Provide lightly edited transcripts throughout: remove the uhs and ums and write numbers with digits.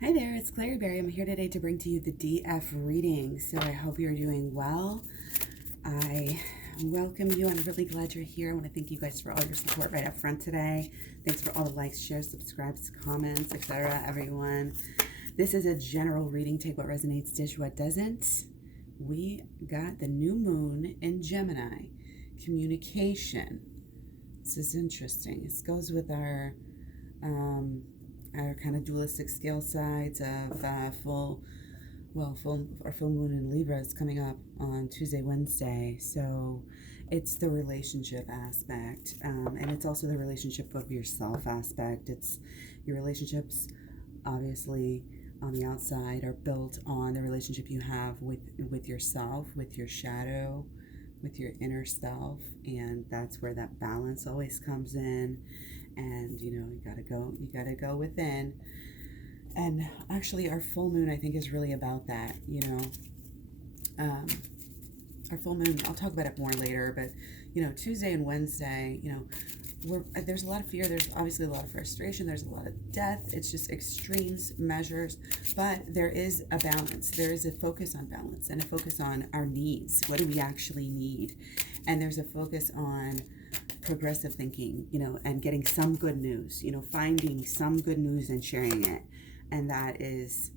Hi there, it's Clary Berry. I'm here today to bring to you the DF reading. So I hope you're doing well. I welcome you. I'm really glad you're here. I want to thank you guys for all your support right up front today. Thanks for all the likes, shares, subscribes, comments, etc. Everyone. This is a general reading. Take what resonates, dish what doesn't. We got the new moon in Gemini. Communication. This is interesting. This goes with our kind of dualistic scale sides of full moon in Libra is coming up on Tuesday, Wednesday. So it's the relationship aspect, and it's also the relationship of yourself aspect. It's your relationships, obviously, on the outside are built on the relationship you have with yourself, with your shadow, with your inner self, and that's where that balance always comes in. And you gotta go within. And actually our full moon, I think, is really about that. um, our full moon, I'll talk about it more later, but Tuesday and Wednesday, there's a lot of fear, there's obviously a lot of frustration, there's a lot of death. It's just extremes measures, but there is a balance. There is a focus on balance and a focus on our needs. What do we actually need? And there's a focus on progressive thinking, and getting some good news, finding some good news and sharing it. And that is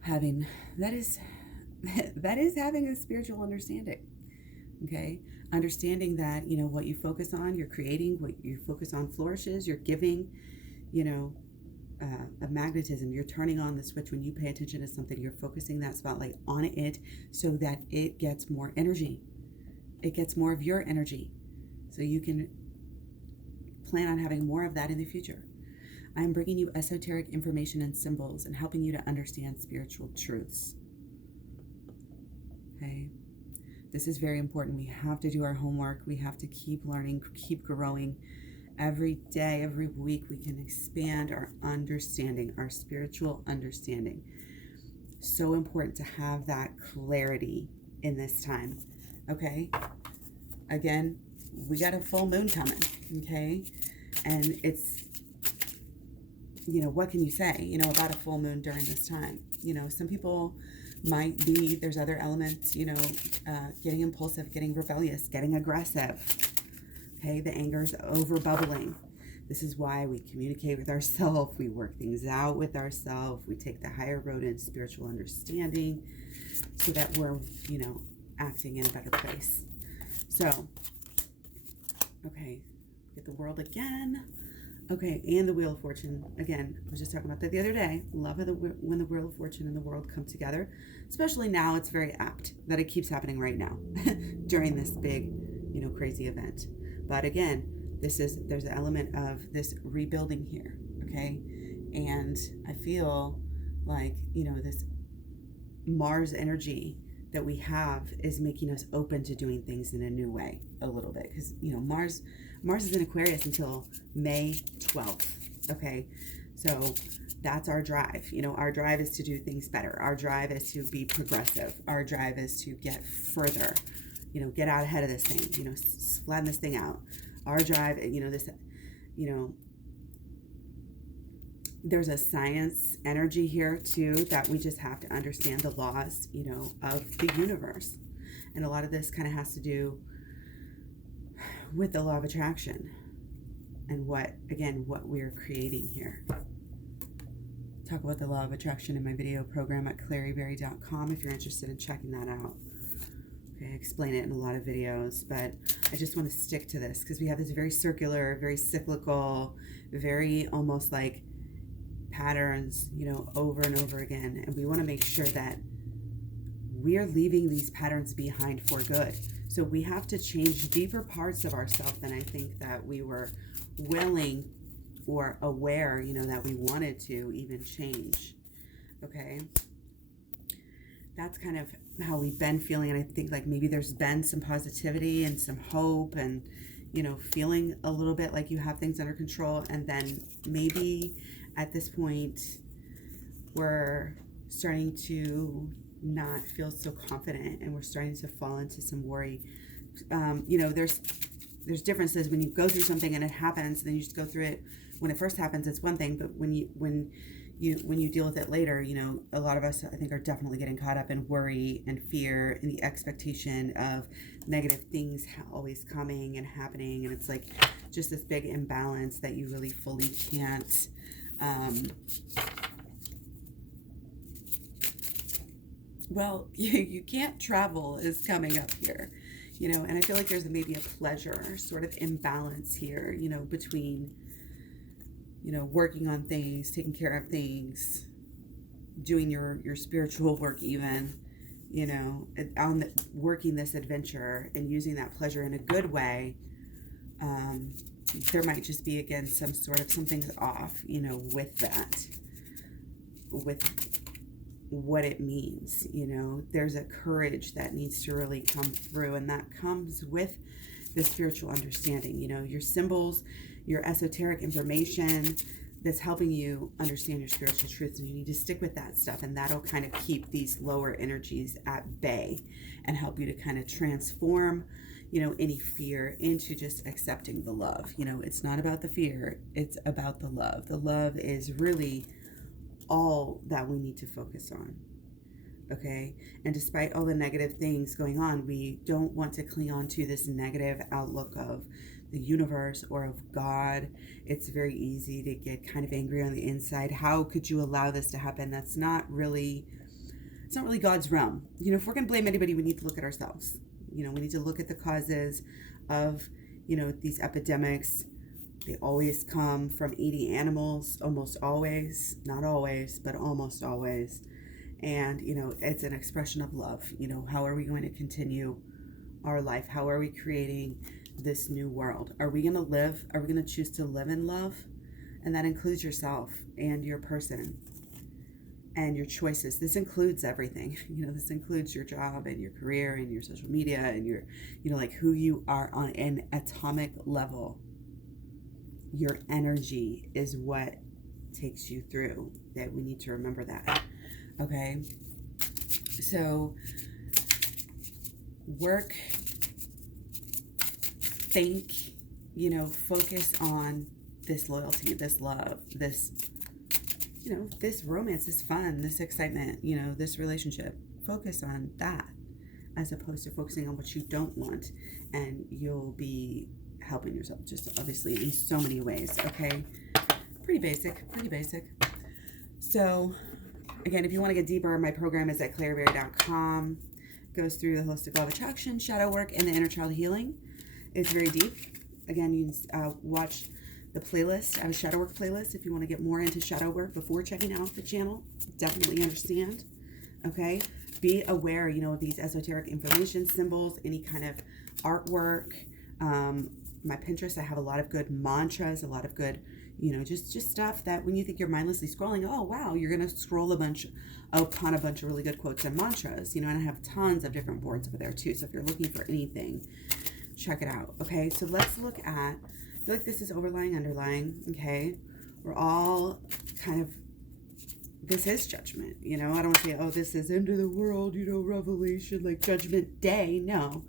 having that is that is having a spiritual understanding. Okay, understanding that what you focus on, you're creating. What you focus on flourishes. You're giving. You know, a magnetism. You're turning on the switch when you pay attention to something. You're focusing that spotlight on it so that it gets more energy. It gets more of your energy, so you can plan on having more of that in the future. I'm bringing you esoteric information and symbols and helping you to understand spiritual truths. Okay? This is very important. We have to do our homework. We have to keep learning, keep growing. Every day, every week, we can expand our understanding, our spiritual understanding. So important to have that clarity in this time. Okay? Again, we got a full moon coming. Okay? And it's, what can you say, about a full moon during this time? Some people might be, there's other elements, getting impulsive, getting rebellious, getting aggressive. Okay, the anger's over bubbling. This is why we communicate with ourselves, we work things out with ourselves, we take the higher road in spiritual understanding so that we're, acting in a better place. So, okay, get the world again. Okay, and the Wheel of Fortune. Again, I was just talking about that the other day. Love when the Wheel of Fortune and the world come together. Especially now, it's very apt that it keeps happening right now during this big, crazy event. But again, there's an element of this rebuilding here, okay? And I feel like, this Mars energy that we have is making us open to doing things in a new way a little bit, because Mars is in Aquarius until May 12th. Okay, so that's our drive. Our drive is to do things better. Our drive is to be progressive. Our drive is to get further, get out ahead of this thing, flatten this thing out. Our drive, there's a science energy here too, that we just have to understand the laws, of the universe. And a lot of this kind of has to do with the law of attraction and what we're creating here. Talk about the law of attraction in my video program at claryberry.com if you're interested in checking that out. Okay, I explain it in a lot of videos, but I just want to stick to this because we have this very circular, very cyclical, very almost like patterns, over and over again. And we want to make sure that we're leaving these patterns behind for good. So we have to change deeper parts of ourselves than I think that we were willing or aware, that we wanted to even change. Okay. That's kind of how we've been feeling. And I think like maybe there's been some positivity and some hope and, feeling a little bit like you have things under control. And then maybe at this point, we're starting to not feel so confident and we're starting to fall into some worry. There's differences when you go through something and it happens, then you just go through it. When it first happens, it's one thing, but when when you deal with it later, a lot of us, I think, are definitely getting caught up in worry and fear and the expectation of negative things always coming and happening. And it's like just this big imbalance that you really fully can't, you can't travel is coming up here, and I feel like there's maybe a pleasure sort of imbalance here, between, working on things, taking care of things, doing your spiritual work even, working this adventure and using that pleasure in a good way. There might just be, again, something's off, with that, with what it means. There's a courage that needs to really come through, and that comes with the spiritual understanding, your symbols, your esoteric information that's helping you understand your spiritual truths, and you need to stick with that stuff, and that'll kind of keep these lower energies at bay and help you to kind of transform any fear into just accepting the love. It's not about the fear, it's about the love. The love is really all that we need to focus on. Okay, and despite all the negative things going on, we don't want to cling on to this negative outlook of the universe or of God. It's very easy to get kind of angry on the inside. How could you allow this to happen? It's not really God's realm. If we're going to blame anybody, we need to look at ourselves. We need to look at the causes of, these epidemics. They always come from eating animals, almost always, not always, but almost always. And, it's an expression of love. How are we going to continue our life? How are we creating this new world? Are we going to choose to live in love? And that includes yourself and your person and your choices. This includes everything. This includes your job and your career and your social media and your, like who you are on an atomic level. Your energy is what takes you through. That we need to remember that. Okay. So work, think, focus on this loyalty, this love, this, this romance, this fun, this excitement, this relationship. Focus on that as opposed to focusing on what you don't want, and you'll be helping yourself just obviously in so many ways. Okay. Pretty basic. So again, if you want to get deeper, my program is at claireberry.com. Goes through the holistic law of attraction, shadow work, and the inner child healing. It's very deep. Again, you can watch the playlist. I have a shadow work playlist if you want to get more into shadow work before checking out the channel. Definitely understand. Okay. Be aware, of these esoteric information, symbols, any kind of artwork. My Pinterest, I have a lot of good mantras, a lot of good, just stuff that when you think you're mindlessly scrolling, oh, wow, you're going to scroll upon a bunch of really good quotes and mantras, and I have tons of different boards over there too. So if you're looking for anything, check it out. Okay. So let's look at, I feel like this is overlying, underlying. Okay. We're all kind of, this is judgment, I don't want to say, oh, this is end of the world, revelation, like judgment day. No,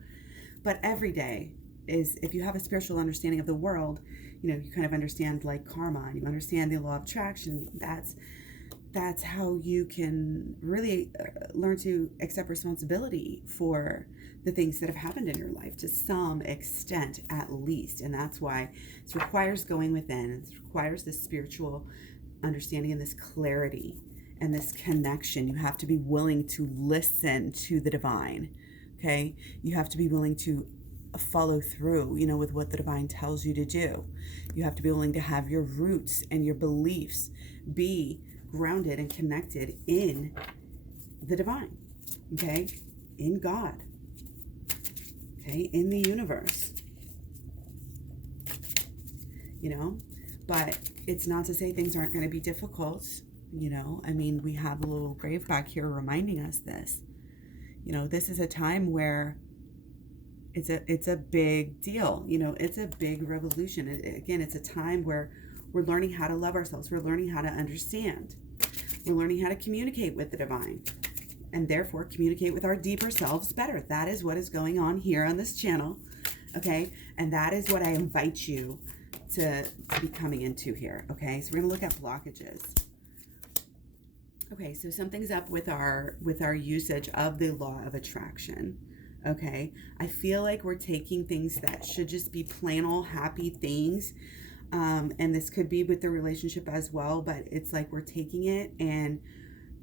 but every day is, if you have a spiritual understanding of the world, you kind of understand like karma, and you understand the law of attraction. That's how you can really learn to accept responsibility for the things that have happened in your life to some extent, at least. And that's why it requires going within. It requires this spiritual understanding and this clarity and this connection. You have to be willing to listen to the divine. Okay. You have to be willing to follow through, with what the divine tells you to do. You have to be willing to have your roots and your beliefs be grounded and connected in the divine, okay? In God, okay? In the universe, but it's not to say things aren't going to be difficult, we have a little grave back here reminding us this, this is a time where it's a big deal. It's a big revolution. Again, it's a time where we're learning how to love ourselves. We're learning how to understand. We're learning how to communicate with the divine, and therefore communicate with our deeper selves better. That is what is going on here on this channel. Okay. And that is what I invite you to be coming into here. Okay. So we're going to look at blockages. Okay, so something's up with our usage of the law of attraction. Okay, I feel like we're taking things that should just be plain old happy things, and this could be with the relationship as well, but it's like we're taking it and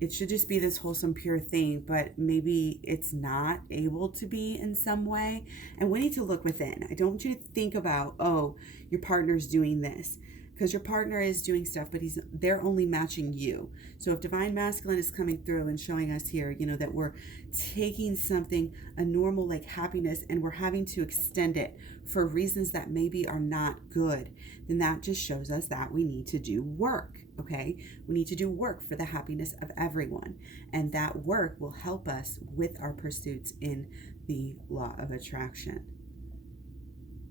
it should just be this wholesome pure thing, but maybe it's not able to be in some way. And we need to look within. I don't want you to think about, oh, your partner's doing this, because your partner is doing stuff, but they're only matching you. So if divine masculine is coming through and showing us here, that we're taking something, a normal like happiness, and we're having to extend it for reasons that maybe are not good, then that just shows us that we need to do work. Okay, we need to do work for the happiness of everyone, and that work will help us with our pursuits in the law of attraction.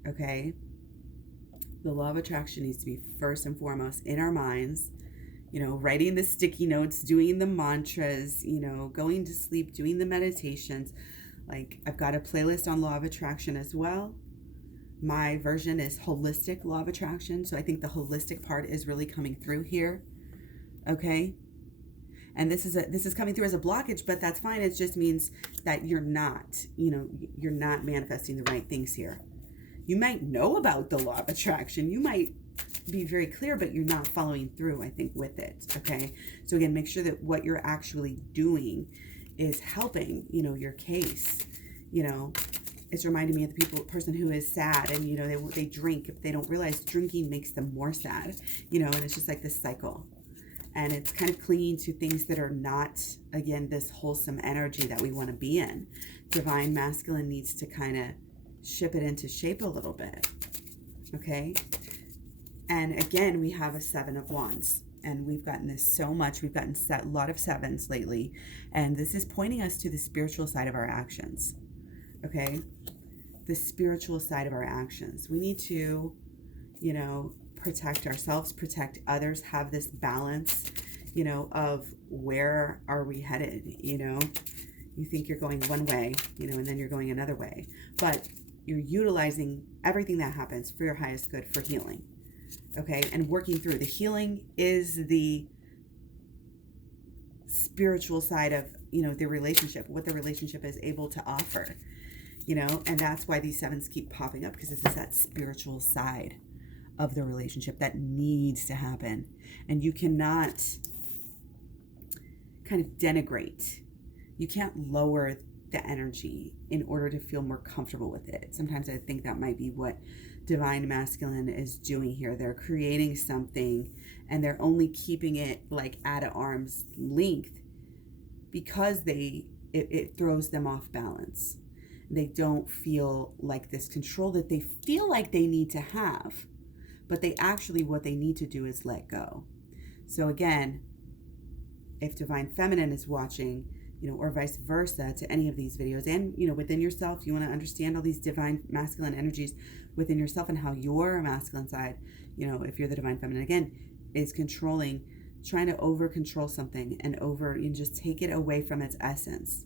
Okay, the law of attraction needs to be first and foremost in our minds, writing the sticky notes, doing the mantras, going to sleep, doing the meditations. Like, I've got a playlist on law of attraction as well. My version is holistic law of attraction. So I think the holistic part is really coming through here. Okay. And this is coming through as a blockage, but that's fine. It just means that you're not manifesting the right things here. You might know about the law of attraction. You might be very clear, but you're not following through, I think, with it. Okay. So again, make sure that what you're actually doing is helping, your case. It's reminding me of the person who is sad and, they drink. If they don't realize drinking makes them more sad, and it's just like this cycle. And it's kind of clinging to things that are not, again, this wholesome energy that we want to be in. Divine masculine needs to kind of ship it into shape a little bit. Okay. And again, we have a 7 of Wands. And we've gotten this so much. We've gotten a lot of 7s lately. And this is pointing us to the spiritual side of our actions. Okay, the spiritual side of our actions. We need to, protect ourselves, protect others, have this balance, of where are we headed, You think you're going one way, and then you're going another way. But you're utilizing everything that happens for your highest good, for healing. Okay, and working through. The healing is the spiritual side of, the relationship, what the relationship is able to offer. And that's why these 7s keep popping up, because this is that spiritual side of the relationship that needs to happen. And you cannot kind of denigrate. You can't lower the energy in order to feel more comfortable with it. Sometimes I think that might be what divine masculine is doing here. They're creating something and they're only keeping it like at arm's length because it throws them off balance. They don't feel like this control that they feel like they need to have, but what they need to do is let go. So again, if divine feminine is watching, or vice versa to any of these videos, and, within yourself, you want to understand all these divine masculine energies within yourself and how your masculine side, if you're the divine feminine again, is controlling, trying to over control something and just take it away from its essence.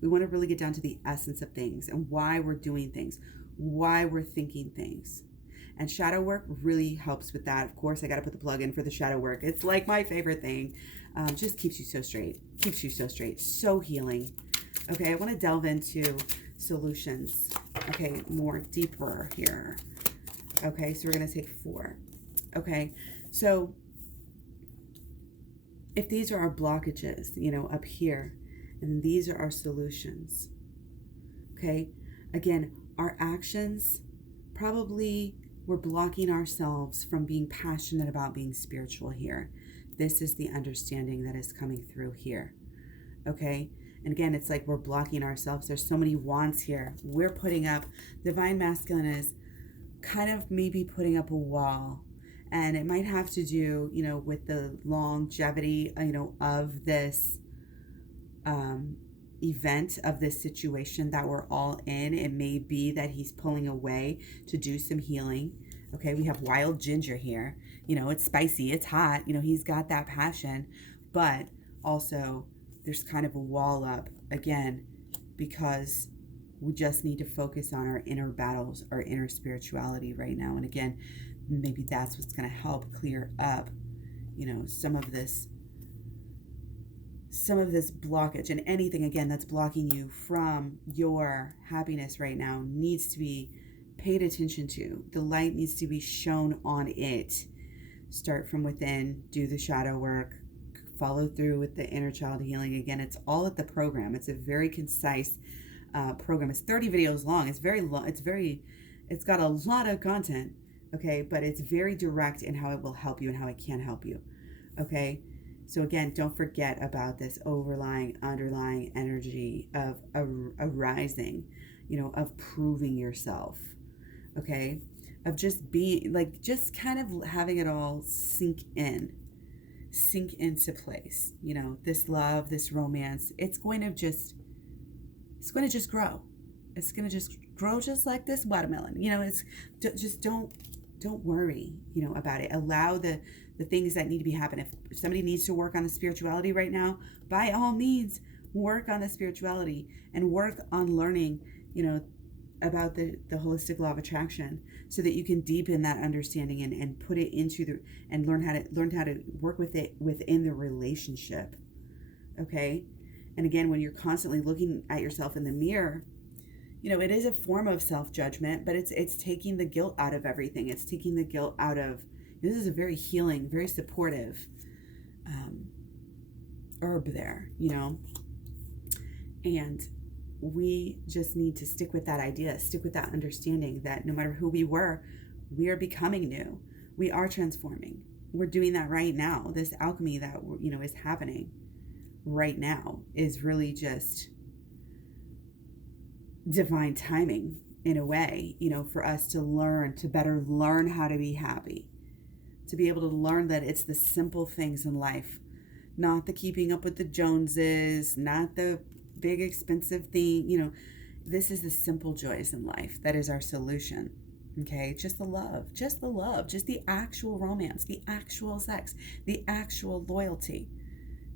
We want to really get down to the essence of things and why we're doing things, why we're thinking things. And shadow work really helps with that. Of course, I got to put the plug in for the shadow work. It's like my favorite thing. Just keeps you so straight, so healing. Okay, I want to delve into solutions. Okay, more deeper here. Okay, so we're going to take 4. Okay, so if these are our blockages, up here, and these are our solutions. Okay, again, our actions, probably we're blocking ourselves from being passionate about being spiritual here. This is the understanding that is coming through here. Okay, and again, it's like we're blocking ourselves. There's so many wands here. We're putting up, divine masculine is kind of maybe putting up a wall. And it might have to do, with the longevity, of this event, of this situation that we're all in. It may be that he's pulling away to do some healing. Okay, we have wild ginger here. It's spicy, it's hot. He's got that passion, but also there's kind of a wall up again because we just need to focus on our inner battles, our inner spirituality right now. And again, maybe that's what's going to help clear up, some of this some of this blockage, and anything again that's blocking you from your happiness right now needs to be paid attention to. The light needs to be shown on it. Start from within, do the shadow work, follow through with the inner child healing. Again, it's all at the program. It's a very concise program. It's 30 videos long. It's very long. It's got a lot of content. Okay, but it's very direct in how it will help you and how it can help you. Okay, so again, don't forget about this underlying energy of arising, of proving yourself. Okay, of just being like, just kind of having it all sink into place. This love, this romance, it's going to just grow. It's going to just grow just like this watermelon. It's just don't worry, about it. Allow the things that need to be happening. If somebody needs to work on the spirituality right now, by all means, work on the spirituality and work on learning, about the holistic law of attraction, so that you can deepen that understanding and put it into and learn how to work with it within the relationship. Okay. And again, when you're constantly looking at yourself in the mirror, it is a form of self-judgment, but it's taking the guilt out of everything. It's taking the guilt out of, this is a very healing, very supportive herb there, and we just need to stick with that idea, stick with that understanding that no matter who we were, we are becoming new. We are transforming. We're doing that right now. This alchemy that, is happening right now is really just divine timing in a way, for us to better learn how to be happy, to be able to learn that it's the simple things in life, not the keeping up with the Joneses, not the big expensive thing. This is the simple joys in life that is our solution. Okay, just the love, just the actual romance, the actual sex, the actual loyalty,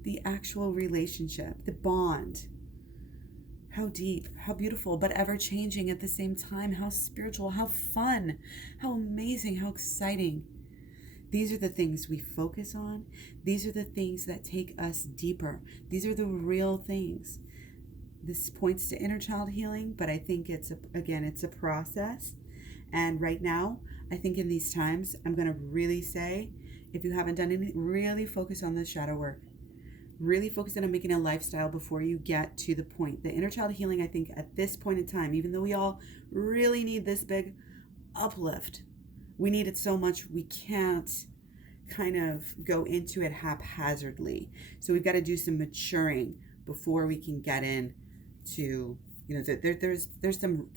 the actual relationship, the bond. How deep, how beautiful, but ever changing at the same time. How spiritual, how fun, how amazing, how exciting. These are the things we focus on. These are the things that take us deeper. These are the real things. This points to inner child healing, but I think it's a process. And right now, I think in these times, I'm going to really say, if you haven't done any, really focus on the shadow work. Really focus on making a lifestyle before you get to the point. The inner child healing, I think at this point in time, even though we all really need this big uplift, we need it so much, we can't kind of go into it haphazardly. So we've got to do some maturing before we can get in to, there's some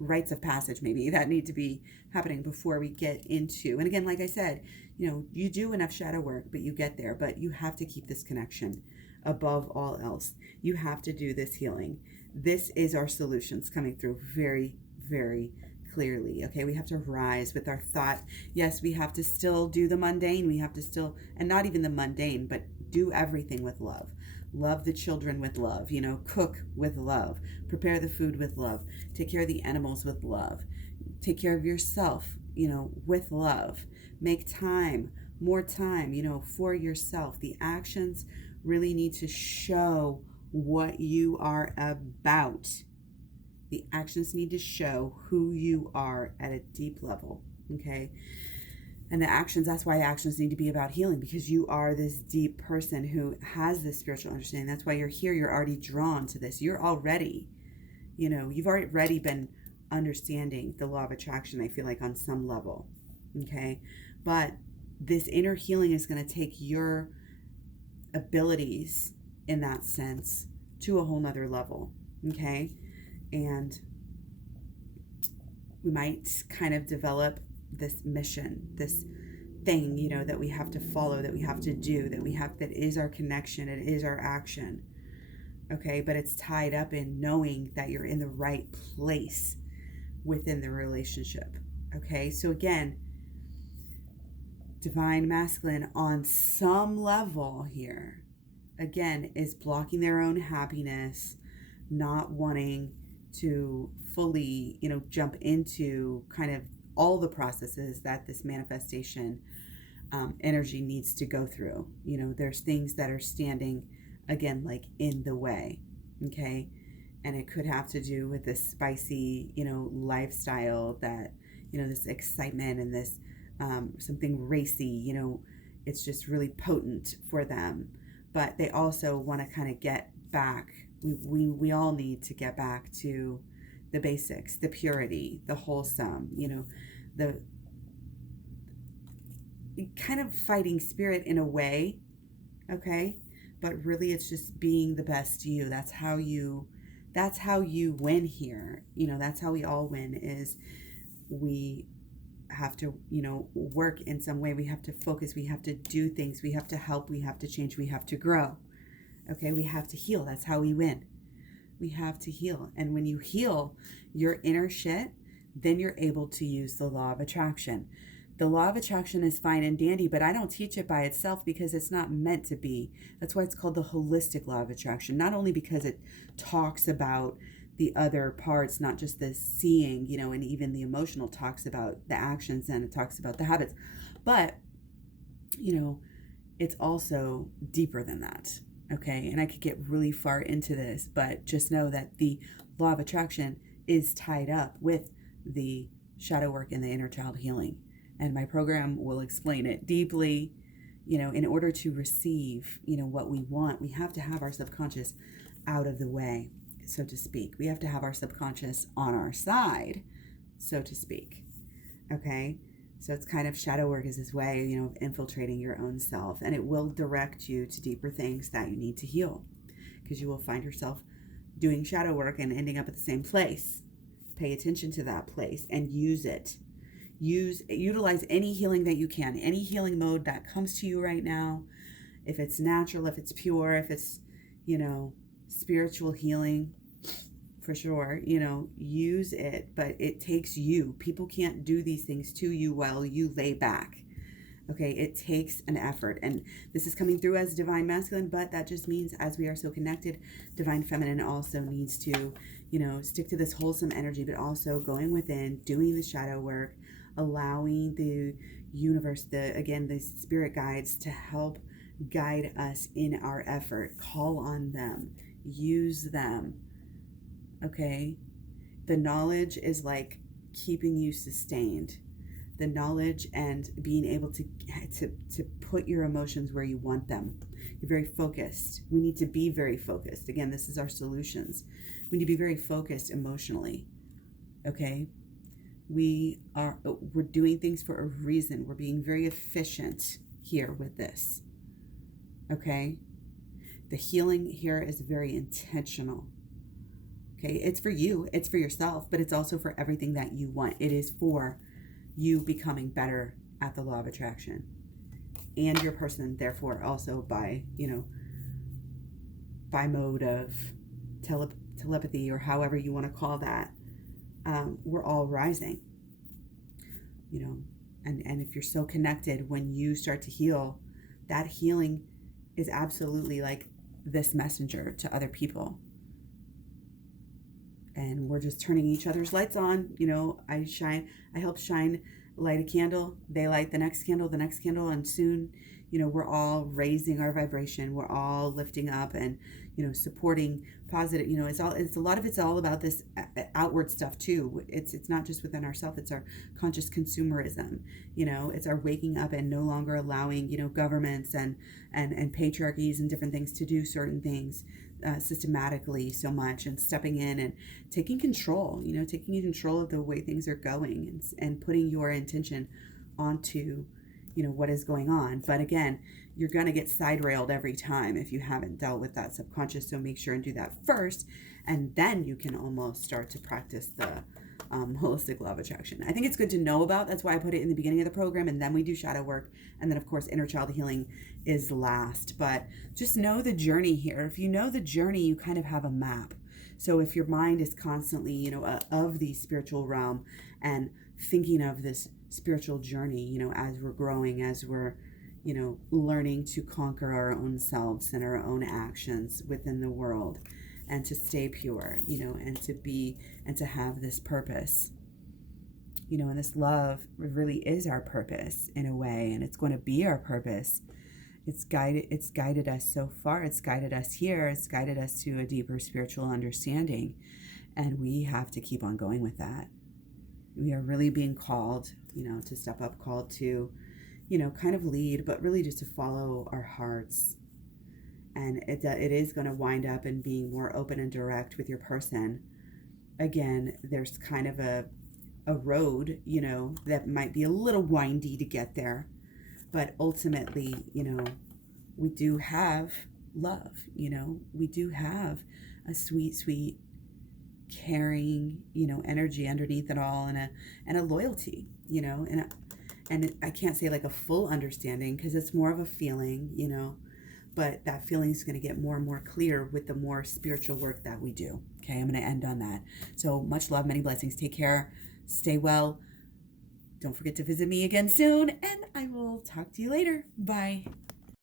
rites of passage maybe that need to be happening before we get into. And again, like I said, you do enough shadow work, but you get there. But you have to keep this connection above all else. You have to do this healing. This is our solutions coming through very, very clearly. Okay, we have to rise with our thought. Yes, we have to still do the mundane. We have to still, and not even the mundane, but do everything with love. Love the children with love, cook with love, prepare the food with love, take care of the animals with love, take care of yourself, with love, make time, more time, for yourself. The actions really need to show what you are about. The actions need to show who you are at a deep level, okay? And the actions, that's why actions need to be about healing, because you are this deep person who has this spiritual understanding. That's why you're here. You're already drawn to this. You're already, you've already been understanding the law of attraction, I feel like, on some level, okay? But this inner healing is going to take your abilities in that sense to a whole nother level, okay? And we might kind of develop this mission, this thing, that we have to follow, that we have to do, that is our connection, it is our action. Okay, but it's tied up in knowing that you're in the right place within the relationship. Okay, so again, divine masculine on some level here, again, is blocking their own happiness, not wanting to fully, jump into kind of all the processes that this manifestation energy needs to go through. There's things that are standing again, like in the way, okay? And it could have to do with this spicy, lifestyle that, this excitement and this something racy, it's just really potent for them. But they also want to kind of get back. We all need to get back to the basics, the purity, the wholesome, the kind of fighting spirit in a way, okay? But really it's just being the best you. That's how you win here. That's how we all win, is we have to, work in some way. We have to focus. We have to do things. We have to help. We have to change. We have to grow. Okay, we have to heal. That's how we win. We have to heal. And when you heal your inner shit, then you're able to use the law of attraction. The law of attraction is fine and dandy, but I don't teach it by itself because it's not meant to be. That's why it's called the holistic law of attraction. Not only because it talks about the other parts, not just the seeing, and even the emotional talks about the actions and it talks about the habits, but, it's also deeper than that. Okay. And I could get really far into this, but just know that the law of attraction is tied up with the shadow work and the inner child healing. And my program will explain it deeply. In order to receive, what we want, we have to have our subconscious out of the way, so to speak. We have to have our subconscious on our side, so to speak. Okay? So it's kind of shadow work is this way, of infiltrating your own self. And it will direct you to deeper things that you need to heal. Because you will find yourself doing shadow work and ending up at the same place. Pay attention to that place and use it. Utilize any healing that you can, any healing mode that comes to you right now. If it's natural, if it's pure, if it's, spiritual healing, for sure, use it, but it takes you. People can't do these things to you while you lay back. Okay, it takes an effort. And this is coming through as divine masculine, but that just means as we are so connected, divine feminine also needs to, stick to this wholesome energy, but also going within, doing the shadow work, allowing the universe, the spirit guides to help guide us in our effort. Call on them, use them. Okay, the knowledge is like keeping you sustained. The knowledge and being able to put your emotions where you want them. You're very focused. We need to be very focused. Again, this is our solutions. We need to be very focused emotionally. Okay, we're doing things for a reason. We're being very efficient here with this. Okay, the healing here is very intentional. Okay, it's for you, it's for yourself, but it's also for everything that you want. It is for you becoming better at the law of attraction and your person, therefore also by mode of telepathy or however you want to call that. We're all rising, and if you're so connected, when you start to heal, that healing is absolutely like this messenger to other people. And we're just turning each other's lights on. I help shine, light a candle. They light the next candle, and soon, we're all raising our vibration. We're all lifting up and, supporting positive. It's all about this outward stuff too. It's not just within ourselves. It's our conscious consumerism. It's our waking up and no longer allowing, governments and patriarchies and different things to do certain things systematically so much, and stepping in and taking control, taking control of the way things are going, and putting your intention onto, what is going on. But again, you're going to get side railed every time if you haven't dealt with that subconscious. So make sure and do that first, and then you can almost start to practice the holistic law of attraction. I think it's good to know about. That's why I put it in the beginning of the program, and then we do shadow work, and then of course inner child healing is last. But just know the journey here. If you know the journey, you kind of have a map. So if your mind is constantly, of the spiritual realm and thinking of this spiritual journey, as we're growing, as we're, learning to conquer our own selves and our own actions within the world, and to stay pure, and to be, and to have this purpose, and this love really is our purpose in a way, and it's going to be our purpose, It's guided us so far. It's guided us here. It's guided us to a deeper spiritual understanding. And we have to keep on going with that. We are really being called, to step up, called to, kind of lead, but really just to follow our hearts. And it is going to wind up in being more open and direct with your person. Again, there's kind of a road, that might be a little windy to get there. But ultimately, we do have love, we do have a sweet, sweet, caring, energy underneath it all, and a loyalty, and I can't say like a full understanding because it's more of a feeling, but that feeling is going to get more and more clear with the more spiritual work that we do. Okay, I'm going to end on that. So much love, many blessings. Take care. Stay well. Don't forget to visit me again soon, and I will talk to you later. Bye.